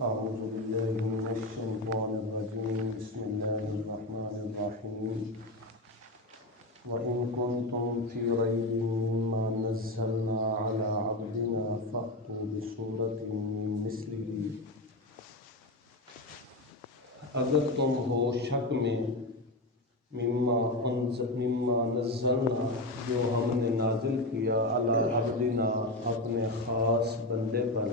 أعوذ بالله من الشيطان الرجيم بسم الله الرحمن الرحيم وإن كنتم في ريب مما نزلنا على عبدنا فأتوا بسورة من مثله اگر تم ہو شک میں مما نزلنا جو ہم نے نازل کیا علی عبدنا اپنے خاص بندے پر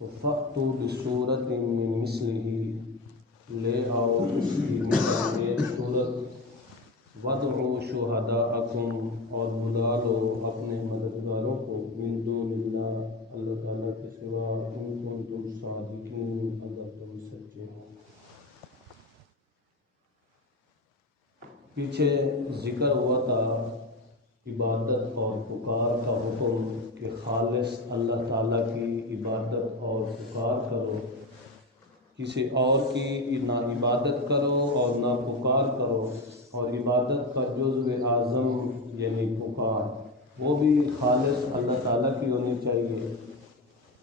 تو فأتوا بصورت من مثلہ لے آؤ اس کی مثل ایک صورت وادعوا شہداءکم اور بلا لو اپنے مددگاروں کو من دون اللہ اللہ تعالیٰ کے سوا ان کنتم صادقین اگر تم سچے ہو۔ پیچھے ذکر ہوا تھا عبادت اور پکار کا حکم کہ خالص اللہ تعالیٰ کی عبادت اور پکار کرو، کسی اور کی نہ عبادت کرو اور نہ پکار کرو، اور عبادت کا جزو اعظم یعنی پکار وہ بھی خالص اللہ تعالیٰ کی ہونی چاہیے،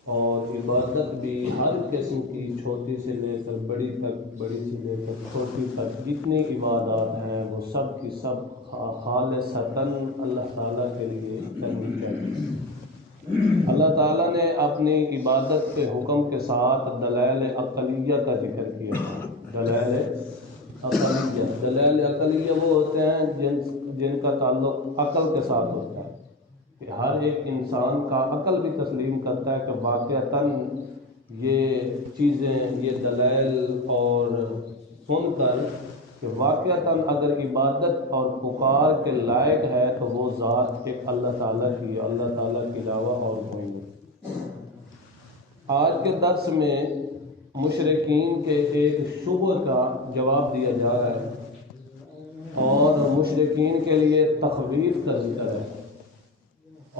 اور عبادت بھی ہر قسم کی چھوٹی سے لے کر بڑی تک، بڑی سے لے کر چھوٹی تک جتنی عبادات ہیں وہ سب کی سب خالصتاً اللہ تعالیٰ کے لیے کرنی چاہیے۔ اللہ تعالیٰ نے اپنی عبادت کے حکم کے ساتھ دلائل عقلیہ کا ذکر کیا ہے۔ دلائل عقلیہ وہ ہوتے ہیں جن کا تعلق عقل کے ساتھ ہوتا ہے، کہ ہر ایک انسان کا عقل بھی تسلیم کرتا ہے کہ واقعتاً یہ چیزیں، یہ دلائل اور سن کر کہ واقعتاً اگر عبادت اور پکار کے لائق ہے تو وہ ذات ایک اللہ تعالیٰ کی ہے، اللہ تعالیٰ کے علاوہ اور کوئی نہیں۔ آج کے درس میں مشرکین کے ایک شبہ کا جواب دیا جا رہا ہے، اور مشرکین کے لیے تخویف کا ذکر ہے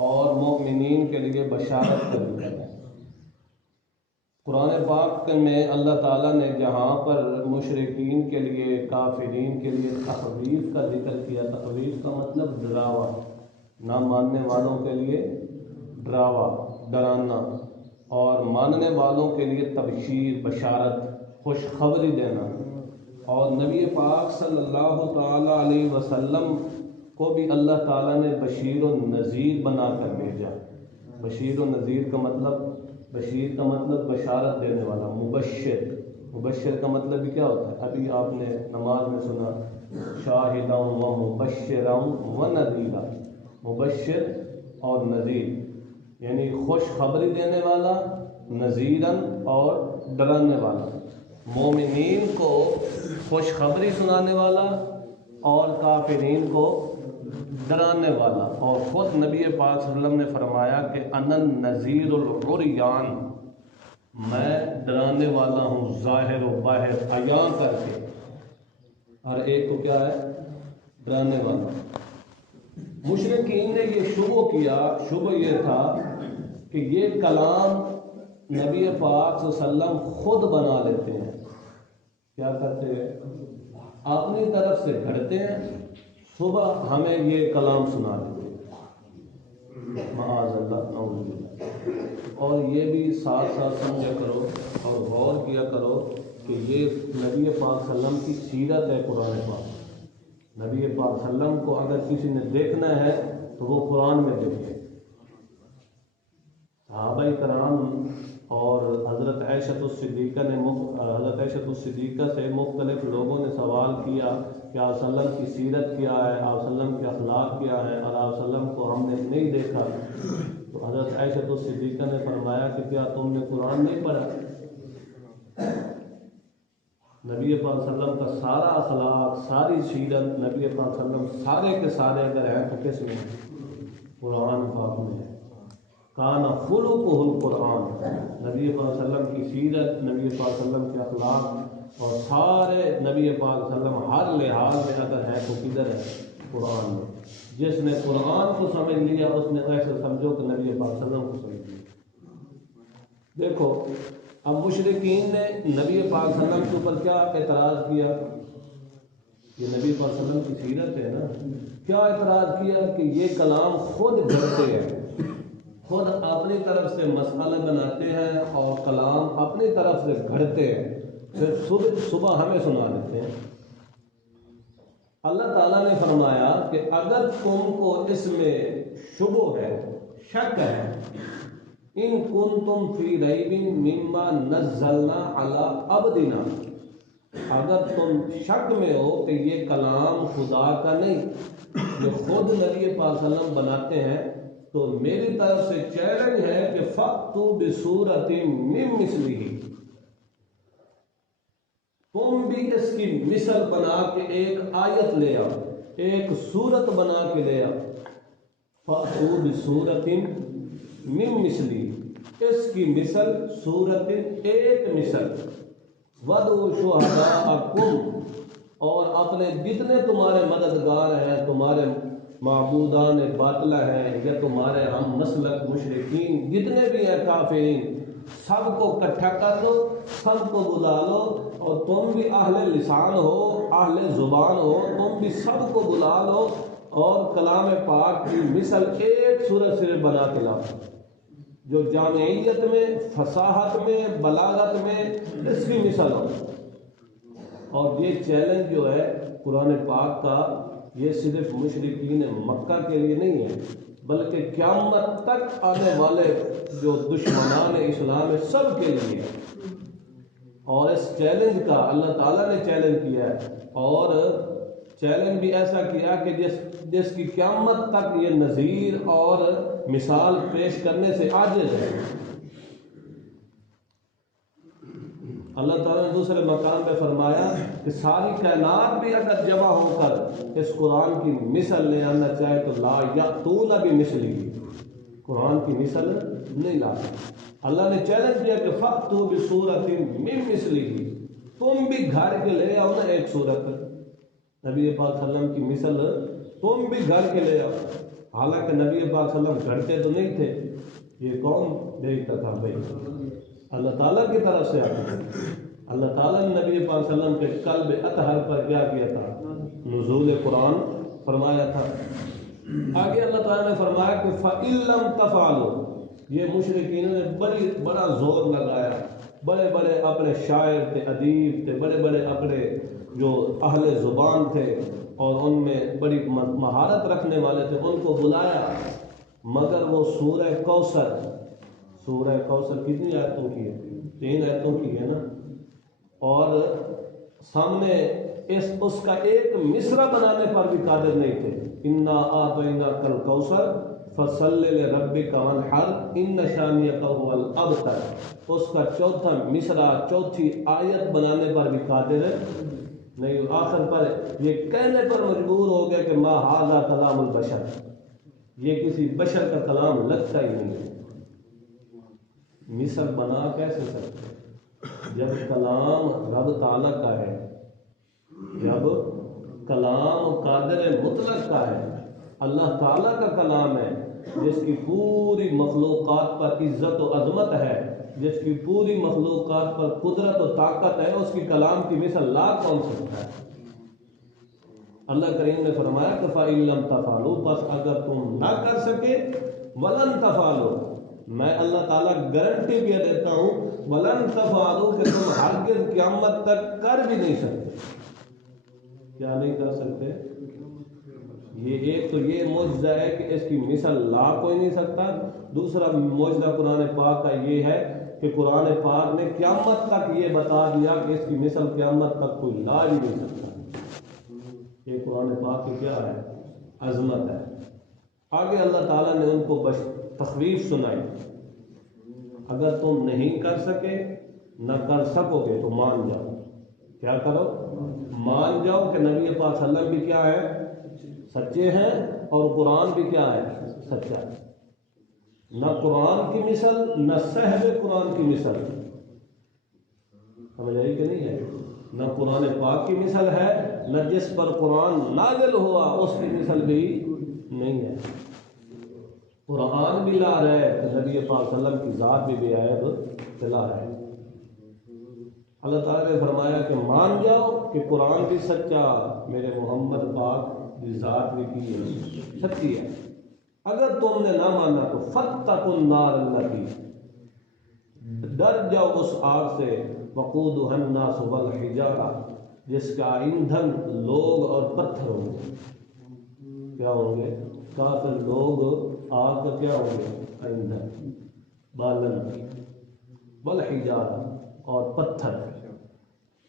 اور مومنین کے لیے بشارت کا ذکر ہے۔ قرآن پاک میں اللہ تعالیٰ نے جہاں پر مشرکین کے لیے، کافرین کے لیے تخویف کا ذکر کیا، تخویف کا مطلب ڈراوا، نہ ماننے والوں کے لیے ڈراوا، ڈرانا، اور ماننے والوں کے لیے تبشیر، بشارت، خوشخبری دینا، اور نبی پاک صلی اللہ تعالیٰ علیہ وسلم کو بھی اللہ تعالیٰ نے بشیر و نذیر بنا کر بھیجا۔ بشیر و نذیر کا مطلب، بشیر کا مطلب بشارت دینے والا، مبشر۔ مبشر کا مطلب بھی کیا ہوتا ہے؟ ابھی آپ نے نماز میں سنا شاہداً و مبشراً و نذیرا، مبشر اور نذیر یعنی خوشخبری دینے والا، نذیراً اور ڈرانے والا، مومنین کو خوشخبری سنانے والا اور کافرین کو ڈرانے والا۔ اور خود نبی پاک صلی اللہ علیہ وسلم نے فرمایا کہ انا النذیر العریان، میں ڈرانے والا ہوں ظاہر و باہر، عیاں کر کے، اور ایک کو کیا ہے؟ ڈرانے والا۔ مشرکین نے یہ شبہ کیا، شبہ یہ تھا کہ یہ کلام نبی پاک صلی اللہ علیہ وسلم خود بنا لیتے ہیں۔ کیا کرتے ہیں؟ اپنی طرف سے گھڑتے ہیں، صبح ہمیں یہ کلام سنا دیتے ہیں، معاذ اللہ، نعوذ باللہ۔ اور یہ بھی ساتھ ساتھ سمجھا کرو اور غور کیا کرو کہ یہ نبی پاک صلی اللہ علیہ وسلم کی سیرت ہے۔ قرآن پاک، نبی پاک صلی اللہ علیہ وسلم کو اگر کسی نے دیکھنا ہے تو وہ قرآن میں دیکھے۔ صحابہ کرام اور حضرت عائشہ الصدیقہ نے حضرت عائشہ الصدیقہ سے مختلف لوگوں نے سوال کیا کہ آپ صلی اللہ علیہ وسلم کی سیرت کیا ہے، آپ صلی اللہ علیہ وسلم کے اخلاق کیا ہے، اور آپ صلی اللہ علیہ وسلم کو ہم نے نہیں دیکھا۔ تو حضرت عائشہ الصدیقہ نے فرمایا کہ کیا تم نے قرآن نہیں پڑھا؟ نبی پاک صلی اللہ علیہ وسلم کا سارا اخلاق، ساری سیرت، نبی پاک صلی اللہ علیہ وسلم سارے کے سارے اگر ہیں تو کس میں؟ قرآن پاک میں ہے۔ کان خلقہ القرآن، نبی پاک صلی اللہ علیہ وسلم کی سیرت، نبی پاک صلی اللہ علیہ وسلم کے اخلاق اور سارے نبی پاک صلی اللہ علیہ وسلم ہر لحاظ میں اگر ہے تو کدھر ہے؟ قرآن میں۔ جس نے قرآن کو سمجھ لیا اس نے ایسے سمجھو کہ نبی پاک صلی اللہ علیہ وسلم کو سمجھ لیا۔ دیکھو اب مشرکین نے نبی پاک صلی اللہ علیہ وسلم کے اوپر کیا اعتراض کیا؟ یہ نبی پاک صلی اللہ علیہ وسلم کی سیرت ہے نا، کیا اعتراض کیا کہ یہ کلام خود گھڑتے ہیں، خود اپنی طرف سے مسئلہ بناتے ہیں اور کلام اپنی طرف سے گھڑتے ہیں، پھر صبح ہمیں سنا دیتے ہیں۔ اللہ تعالیٰ نے فرمایا کہ اگر تم کو اس میں شبہ ہے، شک ہے، ان کنتم فی ریب مما نزلنا علی عبدنا، اگر تم شک میں ہو کہ یہ کلام خدا کا نہیں، جو خود نبی پاک صلی اللہ علیہ وسلم بناتے ہیں، تو میری طرف سے چیلنج ہے کہ فَأْتُوا بِسُورَةٍ مِّن مِّثْلِهِ، تم بھی اس کی مثل بنا کے ایک آیت لے آؤ، ایک صورت بنا کے لے آؤ۔ فَأْتُوا بِسُورَةٍ مِّن مِّثْلِهِ، اس کی مثل، صورت ایک مثل، وَادْعُوا شُهَدَاءَكُمْ، اور اپنے جتنے تمہارے مددگار ہیں، تمہارے معبودان باطلہ ہیں یا تمہارے ہم مسلک مشرکین جتنے بھی ہیں کافرین، سب کو اکٹھا کر لو، سب کو بلا لو، اور تم بھی اہل لسان ہو، اہل زبان ہو، تم بھی سب کو بلا لو اور کلام پاک کی مثل ایک صورت سے بنا کے لاؤ، جو جامعیت میں، فصاحت میں، بلاغت میں اس کی مثل ہو۔ اور یہ چیلنج جو ہے قرآن پاک کا، یہ صرف مشرکین مکہ کے لیے نہیں ہے، بلکہ قیامت تک آنے والے جو دشمنان اسلام ہے سب کے لیے ہے۔ اور اس چیلنج کا اللہ تعالیٰ نے چیلنج کیا ہے، اور چیلنج بھی ایسا کیا کہ جس کی قیامت تک یہ نظیر اور مثال پیش کرنے سے عاجز ہے۔ اللہ تعالیٰ نے دوسرے مقام پہ فرمایا کہ ساری کائنات بھی اگر جمع ہو کر اس قرآن کی مثل لے آنا چاہے تو لا یأتون بمثلہ، قرآن کی مثل نہیں لا سکتے۔ اللہ نے چیلنج کیا کہ فَأْتُوا بِسُورَةٍ مِّن مِّثْلِهِ، تم بھی گھر کے لے آؤ نا ایک صورت، نبی پاک صلی اللہ علیہ وسلم کی مثل تم بھی گھر کے لے آؤ۔ حالانکہ نبی پاک صلی اللہ علیہ وسلم گھڑتے تو نہیں تھے، یہ کون بھیجتا تھا بھائی؟ اللہ تعالیٰ کی طرف سے آتے تھے۔ اللہ تعالیٰ نے نبی پاک صلی اللہ علیہ وسلم کے قلب اطہر پر کیا کیا تھا؟ نزول قرآن فرمایا تھا۔ آگے اللہ تعالیٰ نے فرمایا کہ فَإِن لَّمْ تَفْعَلُوا، یہ مشرکین نے بڑا زور لگایا، بڑے بڑے اپنے شاعر تھے، ادیب تھے، بڑے بڑے اپنے جو اہل زبان تھے اور ان میں بڑی مہارت رکھنے والے تھے، ان کو بلایا، مگر وہ سورہ کوثر، سورہ کوثر کتنی آیتوں کی ہے؟ 3 آیتوں کی ہے نا، اور سامنے اس کا ایک مصرع بنانے پر بھی قادر نہیں تھے۔ انا اعطیناک الکوثر فصلی لربک وانحر ان شانئک هو الابتر، اس کا چوتھا مصرع، چوتھی آیت بنانے پر بھی قادر نہیں، آخر پر یہ کہنے پر مجبور ہو گئے کہ ما ھذا کلام البشر، یہ کسی بشر کا کلام لگتا ہی نہیں ہے۔ مثل بنا کیسے سکتے جب کلام رب تعالیٰ کا ہے، جب کلام قادر مطلق کا ہے، اللہ تعالیٰ کا کلام ہے، جس کی پوری مخلوقات پر عزت و عظمت ہے، جس کی پوری مخلوقات پر قدرت و طاقت ہے، اس کی کلام کی مثل لا کون سکتا ہے؟ اللہ کریم نے فرمایا کہ فَإِن لَّمْ تَفْعَلُوا، بس اگر تم نہ کر سکے، وَلَن تَفْعَلُوا، میں اللہ تعالیٰ گارنٹی بھی دیتا ہوں، وَلَن تَفْعَلُوا، کہ تم ہرگز قیامت تک کر بھی نہیں سکتے۔ کیا نہیں کر سکتے؟ یہ ایک تو یہ معجزہ ہے کہ اس کی مثل لا کوئی نہیں سکتا، دوسرا معجزہ قرآن پاک کا یہ ہے کہ قرآن پاک نے قیامت تک یہ بتا دیا کہ اس کی مثل قیامت تک کوئی لا ہی نہیں سکتا۔ یہ قرآن پاک کی کیا ہے؟ عظمت ہے۔ آگے اللہ تعالیٰ نے ان کو تخویف سنائی، اگر تم نہیں کر سکے، نہ کر سکو گے تو مان جاؤ۔ کیا کرو؟ مان جاؤ کہ نبی پاک صلی اللہ علیہ وسلم بھی کیا ہے؟ سچے ہیں، اور قرآن بھی کیا ہے؟ سچا ہے۔ نہ قرآن کی مثل، نہ صحب قرآن کی مثل، سمجھ آئی کہ نہیں ہے؟ نہ قرآن پاک کی مثل ہے، نہ جس پر قرآن نازل ہوا اس کی مثل بھی نہیں ہے۔ قرآن بھی لا رہے تو نبی پاک صلی اللہ علیہ وسلم کی ذات بھی بے عیب لا رہے۔ اللہ تعالیٰ نے فرمایا کہ مان جاؤ کہ قرآن بھی سچا، میرے محمد پاک کی ذات بھی کی سچی ہے۔ اگر تم نے نہ مانا تو فاتقوا النار التی، ڈر جاؤ اس آگ سے، وقودها الناس والحجارہ، جس کا ایندھن لوگ اور پتھر ہوں گے۔ کیا ہوں گے؟ کافر لوگ آگ کا کیا ہوں گے؟ ایندھن، بالن، والحجارہ، اور پتھر۔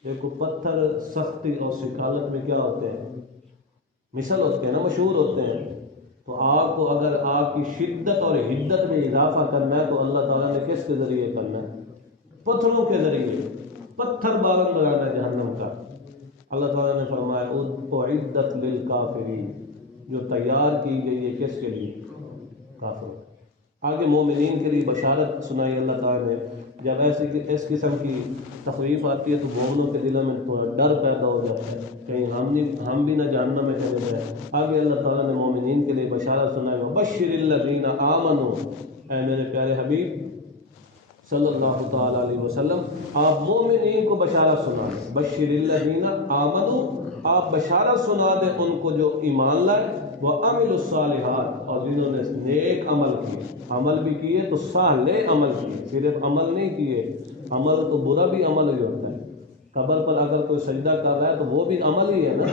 دیکھو پتھر سختی اور سکالت میں کیا ہوتے ہیں؟ مثل ہوتے ہیں نا، مشہور ہوتے ہیں۔ تو آگ کو اگر آگ کی شدت اور حدت میں اضافہ کرنا ہے تو اللہ تعالیٰ نے کس کے ذریعے کرنا ہے؟ پتھروں کے ذریعے، پتھر بالن لگانا ہے جہنم کا۔ اللہ تعالیٰ نے فرمایا اعدت للکافرین، جو تیار کی گئی ہے کس کے لیے؟ کافر۔ آگے مومنین کے لیے بشارت سنائی اللہ تعالیٰ نے۔ جب اس قسم کی تخویف آتی ہے تو مومنوں کے دلوں میں تھوڑا ڈر پیدا ہو جاتا ہے، کہیں ہم بھی نہ جہنم میں چلے جائیں۔ آگے اللہ تعالیٰ نے مومنین کے لیے بشارت سنائی، وبشر الذین آمنوا، اے میرے پیارے حبیب صلی اللہ تعالیٰ علیہ وسلم، آپ مومنین کو بشارت سنائیں۔ بشر الذین آمنوا، آپ بشارت سنا دیں ان کو جو ایمان لائے، وعملوا الصالحات، اور جنہوں نے نیک عمل کیے، عمل بھی کیے تو صالح عمل کیے، صرف عمل نہیں کیے۔ عمل تو برا بھی عمل ہی ہوتا ہے۔ قبر پر اگر کوئی سجدہ کر رہا ہے تو وہ بھی عمل ہی ہے نا،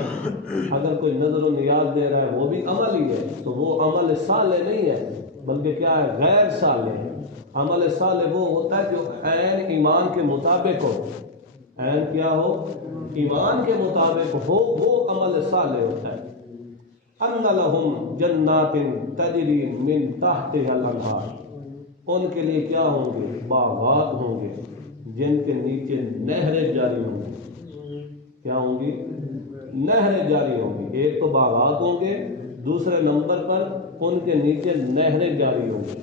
اگر کوئی نظر و نیاز دے رہا ہے وہ بھی عمل ہی ہے، تو وہ عمل صالح نہیں ہے بلکہ کیا ہے؟ غیر صالح ہے۔ عمل صالح وہ ہوتا ہے جو عین ایمان کے مطابق ہو، عین کیا ہو؟ ایمان کے مطابق ہو، وہ عمل صالح ہوتا ہے۔ ان لہم جنات تجری من تحتها الانہار، ان کے لیے کیا ہوں گے؟ باغات ہوں گے جن کے نیچے نہریں جاری ہوں گی۔ کیا ہوں گی؟ نہریں جاری ہوں گی۔ ایک تو باغات ہوں گے، دوسرے نمبر پر ان کے نیچے نہریں جاری ہوں گی۔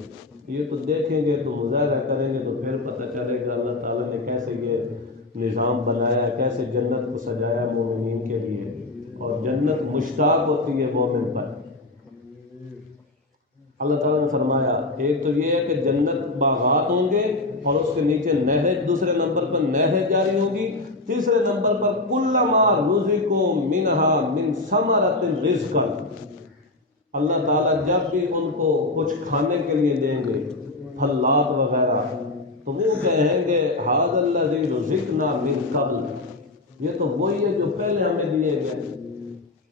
یہ تو دیکھیں گے تو مظاہرہ کریں گے تو پھر پتہ چلے گا اللہ تعالیٰ نے کیسے یہ نظام بنایا، کیسے جنت کو سجایا مومنین کے لیے، اور جنت مشتاق ہوتی ہے مومن پر۔ اللہ تعالیٰ نے فرمایا ایک تو یہ ہے کہ جنت باغات ہوں گے اور اس کے نیچے نہریں، دوسرے نمبر پر نہریں جاری ہوں گی، تیسرے نمبر پر کلما رزقوا منہا من ثمرۃ رزقا، اللہ تعالیٰ جب بھی ان کو کچھ کھانے کے لیے دیں گے، پھلات وغیرہ، تو وہ کہیں گے ھذا الذی رزقنا من قبل، یہ تو وہی ہے جو پہلے ہمیں دیے گئے۔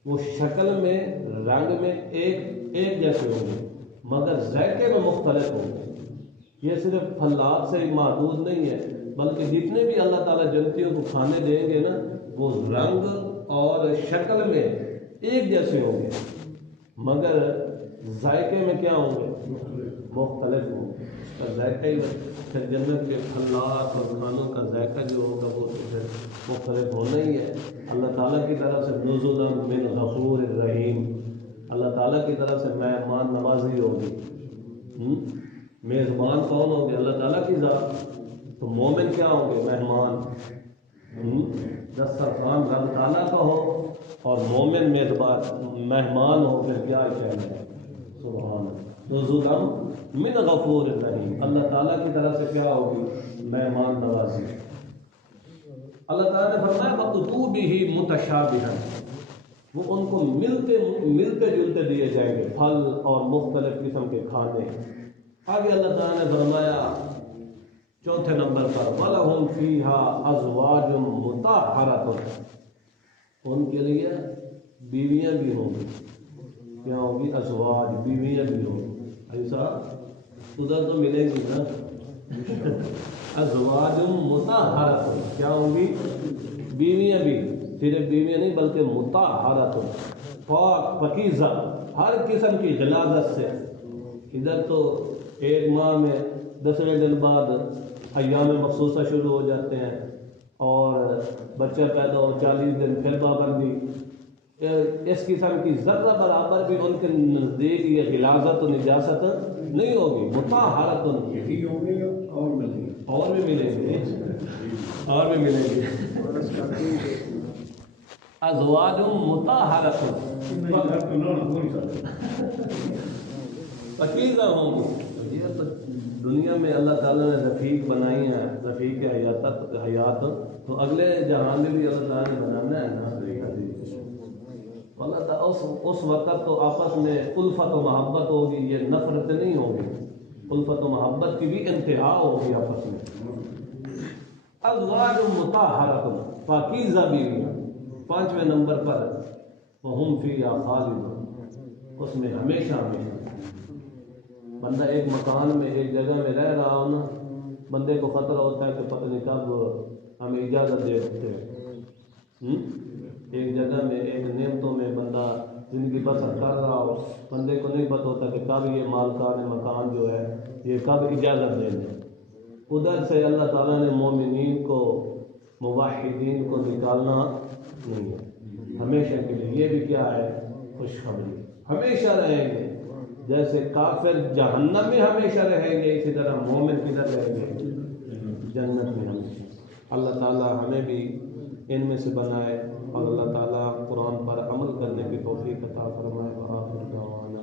وہ شکل میں، رنگ میں ایک جیسے ہوں گے مگر ذائقے میں مختلف ہوں گے۔ یہ صرف پھلات سے ہی محدود نہیں ہے بلکہ جتنے بھی اللہ تعالیٰ جنتیوں کو کھانے دیں گے نا، وہ رنگ اور شکل میں ایک جیسے ہوں گے مگر ذائقے میں کیا ہوں گے؟ مختلف ہوں گے۔ اس کا ذائقہ ہی پھر جنت کے پھلات اور کھانوں کا ذائقہ جو ہوگا وہ تو پھر مختلف ہونا ہی ہے۔ اللہ تعالیٰ کی طرف سے نزلا من غفور الرحیم، اللہ تعالیٰ کی طرف سے مہمان نوازی ہوگی۔ میزبان کون ہوں گے؟ اللہ تعالیٰ کی ذات۔ تو مومن کیا ہوں گے؟ مہمان۔ دسترخوان رب تعالیٰ کا ہو اور مومن مہمان ہو، پھر کیا کہنا ہے؟ سبحان نزلا من غفور الرحیم، اللہ تعالیٰ کی طرف سے کیا ہوگی؟ مہمان نوازی۔ اللہ تعالیٰ نے فرمایا وَقْتُوبِهِ مُتَشَابِهًا، وہ ان کو ملتے جلتے دیے جائیں گے، پھل اور مختلف قسم کے کھانے۔ آگے اللہ تعالیٰ نے فرمایا چوتھے نمبر پر وَلَهُمْ فِيهَا أَزْوَاجٌ مُطَهَّرَةٌ، ان کے لیے بیویاں بھی ہوں گی۔ کیا ہوں گی؟ ازواج، بیویاں بھی ہوں گی۔ ایسا ادھر تو ملے گی نا۔ ازواج مطہرۃ، کیا ہوں گی؟ بیویاں بھی، صرف بیویاں نہیں بلکہ مطہرۃ، پاک پاکیزہ، ہر قسم کی غلاظت سے۔ ادھر تو ایک ماہ میں 10ویں دن بعد ایام مخصوصہ شروع ہو جاتے ہیں، اور بچہ پیدا ہو 40 دن پھر پابندی۔ اس قسم کی ذرہ برابر بھی ان کے نزدیک یہ غلاظت و نجاست نہیں ہوگی۔ مطہرۃ یہی ہوں گے اور ملیں گے، اور بھی ملیں گے، اور بھی ملیں گے۔ ازواج مطہرۃ، پاکیزہ ہوں گی۔ یہ تو دنیا میں اللہ تعالیٰ نے رفیق بنائی ہیں، رفیق حیات، تو اگلے جہان میں بھی اللہ تعالیٰ نے بنانا ہے نا۔ اللہ تعالیٰ اس وقت تو آپس میں الفت و محبت ہوگی، یہ نفرت نہیں ہوگی، الفت و محبت کی بھی انتہا ہوگی آپس میں۔ ازواج مطہرۃ، پاکیزہ بیوی، 5ویں نمبر پر وہم فیہا خالدون، اس میں ہمیشہ ہمیشہ۔ بندہ ایک مکان میں ایک جگہ میں رہ رہا ہو نا، بندے کو خطرہ ہوتا ہے کہ پتہ نہیں کب ہمیں اجازت دے سکتے ہیں۔ ایک جگہ میں ایک نعمتوں میں بندہ زندگی بسر کر رہا ہو، بندے کو نہیں پتہ ہوتا کہ کب یہ مالکان مکان جو ہے یہ کب اجازت دے دیں۔ ادھر سے اللہ تعالیٰ نے مومنین کو، موحدین کو نکالنا نہیں ہے، ہمیشہ کے لیے۔ یہ بھی کیا ہے؟ خوشخبری، ہمیشہ رہیں گے۔ جیسے کافر جہنم میں ہمیشہ رہیں گے، اسی طرح مومن کدھر رہیں گے؟ جنت میں ہمیشہ۔ اللہ تعالیٰ ہمیں بھی ان میں سے بنائے، اور اللہ تعالیٰ قرآن پر عمل کرنے کی توفیق عطا فرمائے۔ وآخر دعوانا